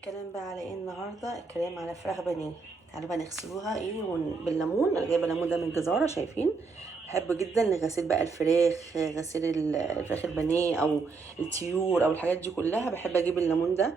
الكلام بقى على ايه النهارده؟ الكلام على فراخ بانيه. تعالوا بقى نغسلوها ايه بالليمون. انا جايبه الليمون ده من الجزاره، شايفين؟ بحب جدا لغسيل بقى الفراخ، غسيل الفراخ البانيه او الطيور او الحاجات دي كلها. بحب اجيب الليمون ده.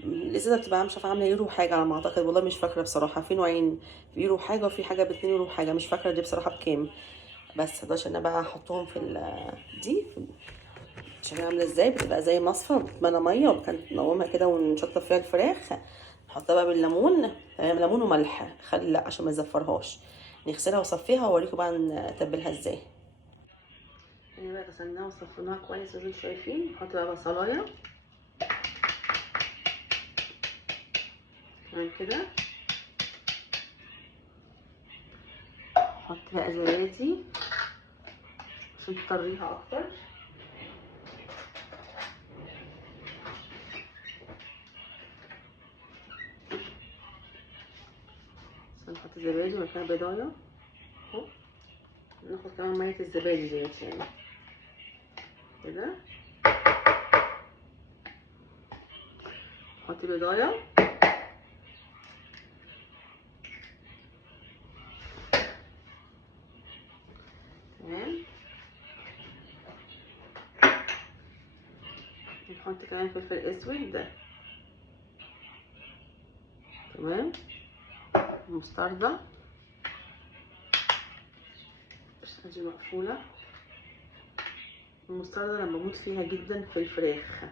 الازازه بتبقى مش عارفه عامله يورو حاجه على ما اعتقد، والله مش فاكره بصراحه. في نوعين، في يورو حاجه وفي حاجه ب2 يورو حاجه، مش فاكره دي بصراحه بكام. بس ده عشان انا بقى احطهم في دي. شايفين عامله ازاي؟ بتبقى زي مصفى وبتتملى ميه، وكانت نقومها كده ونشطف فيها الفراخ. نحطها بقى بالليمون، تمام، ليمون وملح، خلي لا عشان ما يزفرهاش. نغسلها وصفيها واوريكم بقى نتبلها ازاي. يعني بقى غسلناها وصفيناها كويس زي ما انتم شايفين. نحط بقى بصلايه تمام كده. نحط بقى زبادي عشان تطريها اكتر. نحط زبادي ومكانها بيضايه اهو. ناخد كمان ميه الزبادي ديت يعني كده. نحط بيضايه تمام. نحط كمان فلفل اسود ده تمام. مستردة دي مقفولة. المستردة انا بموت فيها جدا في الفراخ.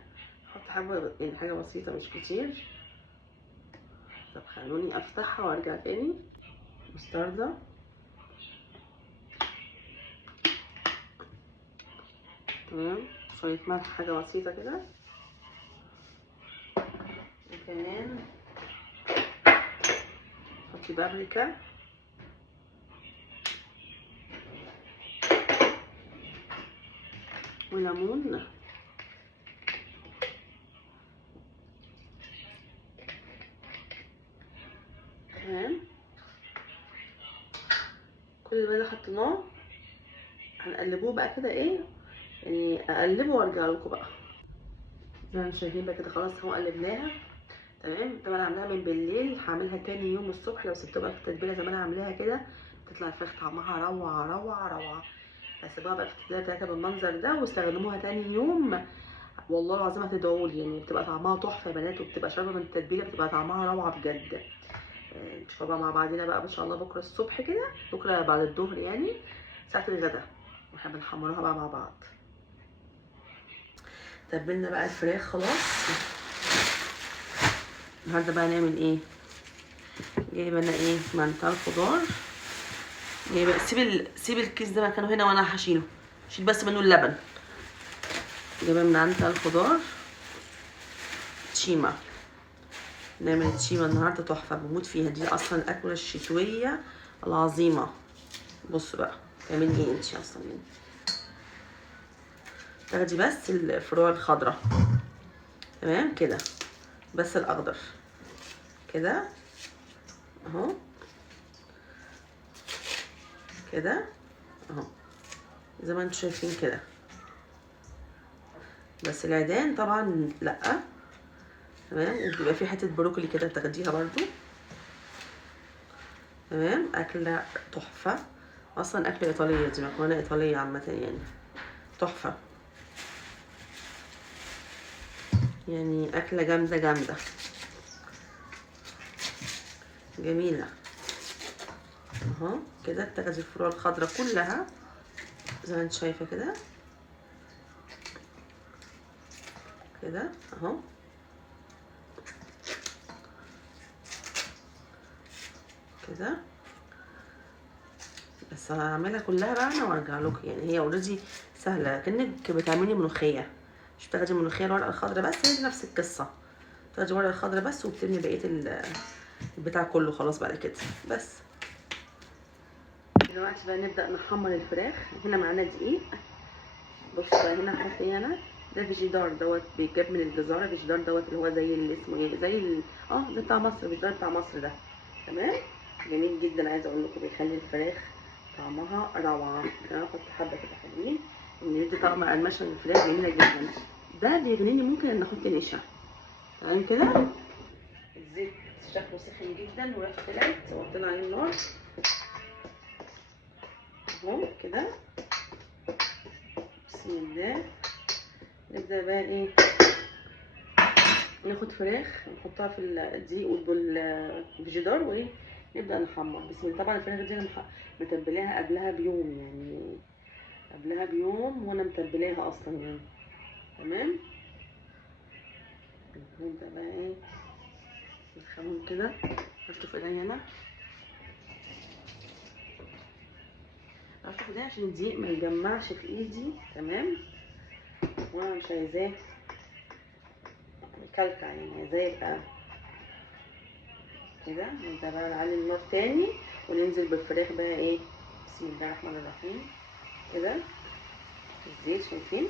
احط حاجة يعني حاجة بسيطة مش كتير. طب خلوني افتحها وارجع تاني. مستردة تمام. شوية ملح حاجة بسيطة كده. وكمان حطي بابريكا وليمون تمام. كل ده حطيناه هنقلبوه بقى كده ايه، يعني اقلبه وارجع لكم بقى. زي ما انتم شايفين بقى كده خلاص اهو قلبناها تمام. طبعا عاملاها من بالليل، هعملها تاني يوم الصبح لو سبتها بقى في التتبيله زي ما انا عاملاها كده بتطلع الفراخ طعمها روعه روعه روعه. هسيبوها بقى في التتبيله بتاعتها بالمنظر ده واستخدموها تاني يوم. والله العظيم هتدعوا لي، يعني بتبقى طعمها تحفه يا بنات، وبتبقى شاربه من التتبيله، بتبقى طعمها روعه بجد. نشوفها بقى مع بعضينا بقى ان شاء الله بكره الصبح كده، بكره بعد الظهر يعني ساعه الغدا، واحنا بنحمرها بقى مع بعض. تبلنا بقى الفراخ خلاص. النهارده بقى نعمل ايه؟ جايبه انا ايه منتهى الخضار. جايبه سيب الكيس ده مكانه هنا وانا هشيله. شيل بس منه اللبن. جايبه من منتهى الخضار تشيما. نعمل تشيما النهارده تحفه، بموت فيها، دي اصلا الاكله الشتويه العظيمه. بصوا بقى تعملي ايه انتي اصلا يعني. تاخدي بس الفروع الخضراء تمام كده، بس الاخضر كده اهو كده اهو زي ما انتم شايفين كده. بس العيدان طبعا لا تمام. وبيبقى في حته بروكلي كده تاخديها برضو تمام. اكله تحفه، اصلا اكله ايطاليه، دي مكرونه ايطاليه عامه يعني تحفه، يعني اكله جامده جامده جميله اهو كده. تاخدي الفروع الخضراء كلها زي ما انت شايفه كده كده اهو كده. بس هعملها كلها بقى انا وارجع لكم، يعني هي اوريدي سهله كأنك بتعملي ملوخيه. مش بتاخدي الملوخيه الورقه الخضراء بس، هي نفس القصه. تاخدي الورقه الخضراء بس وبترمي بقيه البتاع كله خلاص بعد كده بس. دلوقتي بقى نبدا نحمر الفراخ. هنا معانا دقيق. بصوا بقى هنا هحط ايه انا. ده فيجيدار دوت بيتجاب من الجزاره. فيجيدار دوت اللي هو زي اللي اسمه ايه، زي زي بتاع مصر، فيجيدار بتاع مصر ده تمام. جميل جدا، عايزه اقول لكم بيخلي الفراخ طعمها روعه. انا احط حبه كده حلوين ان يدي طعم قرمشه للفراخ، جميله جدا. ده بيغنيني ممكن ان احط نشا تمام كده. الزيت شكله سخن جدا وريحته طلعت، وطينا عليه النار اهو كده. بسم الله. نبدا بقى ايه، ناخد فراخ نحطها في الدقيق والفيجيدار وايه، نبدا نحمر. بسم الله. طبعا الفراخ دي انا متبلاها قبلها بيوم، يعني قبلها بيوم وانا متبلاها اصلا يعني. تمام. نبدا بقى ايه، نخمم كده. اشطف ايديا هنا، اشطف ايديا عشان الدقيق ما يجمعش في ايدي. تمام. وانا مش عايزاه يكلكع، يعني عايزاه يبقى كده. نبدا بقى نعلي النار تاني وننزل بالفراخ بقى ايه. بسم الله الرحمن الرحيم. كده في الزيت، شايفين؟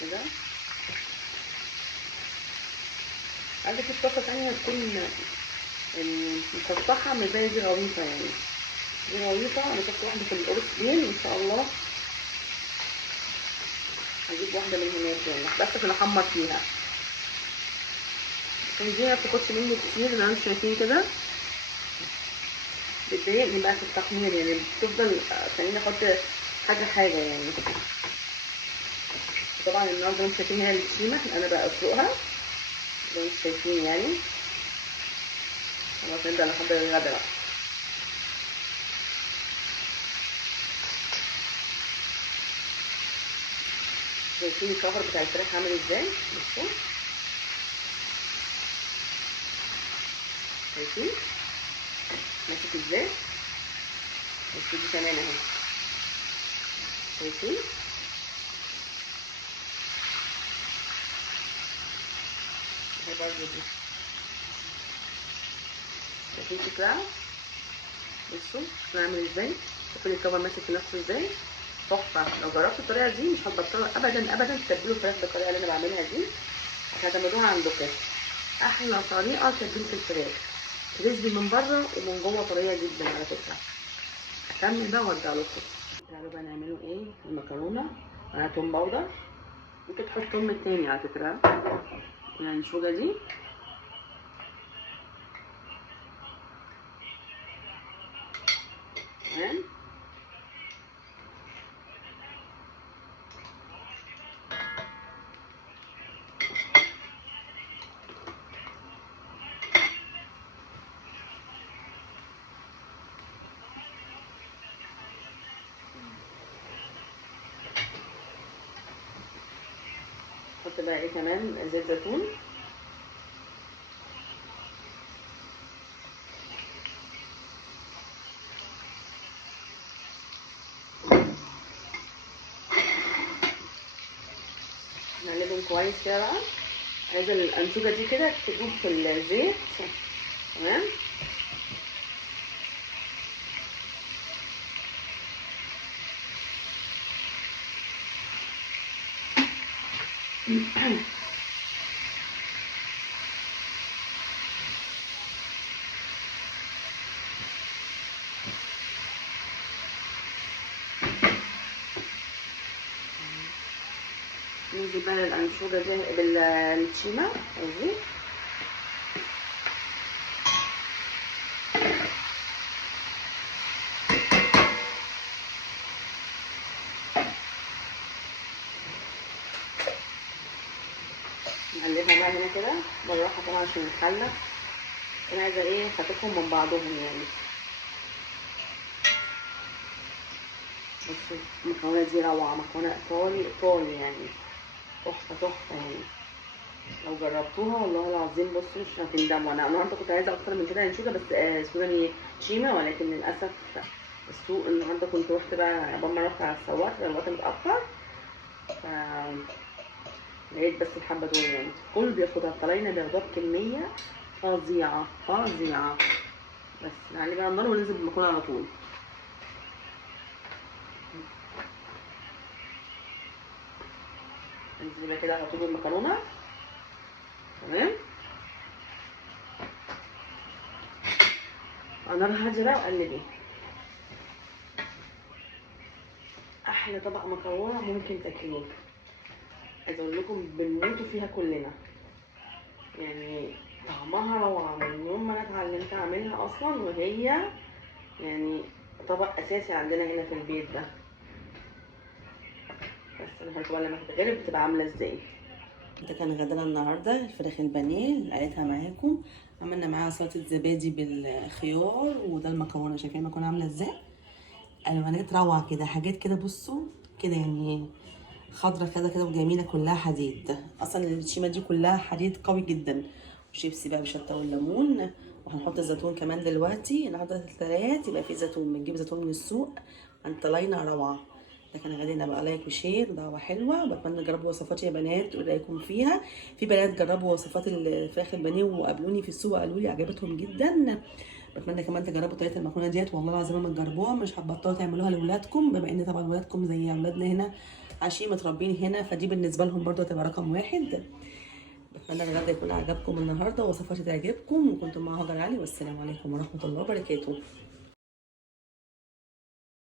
كده. عايزه اجيب طاسه تانية تكون مسطحه، مش زي دي غويطه يعني. دي غويطه. انا جبت واحده في القرص دي ان شاء الله، هجيب واحده من هناك يعني، بس عشان احمر فيها. عشان دي ما بتاخدش مني كتير زي ما انتم شايفين كده. بتضايقني بقى في التحمير يعني، بتفضل خليني احط حاجه حاجه يعني. طبعا النار زي ما انتم شايفين هي اللي تسيمه، انا بقى اسلقها زي ما انتم شايفين يعني. خلاص نبدا نحضر الغدا بقى. شايفين الكفر بتاع الفراخ عامل ازاي؟ بصوا، شايفين ماسك ازاي؟ بس دي كمان اهي، شايفين؟ اهي برضه دي، شايفين شكلها؟ بصوا شكلها عامل ازاي؟ شوفوا الكفر ماسك في نفسه ازاي؟ تحفه. لو جربتوا الطريقه دي مش هتبطلوا ابدا ابدا تتبلوا الفراخ بالطريقه اللي انا بعملها دي، هتعملوها عندكم. احلى طريقه تتبيله الفراخ، كريسبي من بره ومن جوه طريه جدا على فكره. هكمل بقى وارجع لكم. تعالوا بقى نعمله ايه. المكرونه على توم باودر، ممكن تحط توم تاني على فكره، يعني الشوجه دي. تمام. نحط بقى ايه كمان، زيت زيتون. نقلبهم كويس كده بقى. عايزه الانشوجه دي كده تدوب في الزيت. تمام. ننزل بقى الانشوجه دي بالتشيمه قصدي. نقلبها بقى هنا كده بالراحه طبعا عشان الحله. انا عايزه ايه، فاتكهم من بعضهم يعني. بصوا المكرونه دي روعه، مكرونه ايطالي ايطالي يعني، تحفه تحفه يعني. لو جربتوها والله العظيم بصوا مش هتندموا. انا النهارده كنت عايزه اكتر من كده انشوجه بس سوداني شيمه، ولكن للاسف السوق النهارده كنت رحت بقى قبل ما رحت على السواق الوقت متاخر، ف لقيت بس الحبه دول يعني. كل بياخدها الطلاينه بياخدوها بكميه فظيعه فظيعه. بس نعلي بقى النار وننزل بالمكرونه على طول. ننزل بقى كده على طول بالمكرونه. تمام. على نار هاديه بقى وقلبي. احلى طبق مكرونه ممكن تاكلوه. عايزه اقول لكم بنموتوا فيها كلنا، يعني طعمها روعه من يوم ما انا اتعلمت اعملها اصلا، وهي يعني طبق اساسي عندنا هنا في البيت ده. بس انا هوريكم لما تتغرب بتبقى عامله ازاي. ده كان غدانا النهارده، الفراخ البانيه اللي قالتها معاكم. عملنا معاها سلطه زبادي بالخيار، وده المكرونه. شايفين المكرونه عامله ازاي؟ الوانات روعه كده، حاجات كده بصوا كده يعني خضرة كده كده وجميله، كلها حديد. اصلا الشيمه دي كلها حديد قوي جدا. وشيبسي بقى بالشطه والليمون، وهنحط الزيتون كمان دلوقتي. النهارده الثلاث يبقى فيه زيتون، بنجيب زيتون من السوق. طلعنا روعه. ده كان غدينا بقى. لايك وشير، دعوه حلوه. بتمنى تجربوا وصفاتي يا بنات، وايه رايكم فيها. في بنات جربوا وصفات الفراخ البانيه وقابلوني في السوق وقالوا لي عجبتهم جدا. بتمنى كمان تجربوا طريقه المكرونه ديت، والله العظيم ما تجربوها مش هتبطلوا تعملوها لاولادكم، بما ان طبعا ولادكم زي اولادنا هنا عايشين متربين هنا، فدي بالنسبه لهم برضو هتبقى رقم واحد. بتمنى الغدا يكون عجبكم النهارده ووصفاتي تعجبكم، وكنتم مع هاجر علي، والسلام عليكم ورحمه الله وبركاته.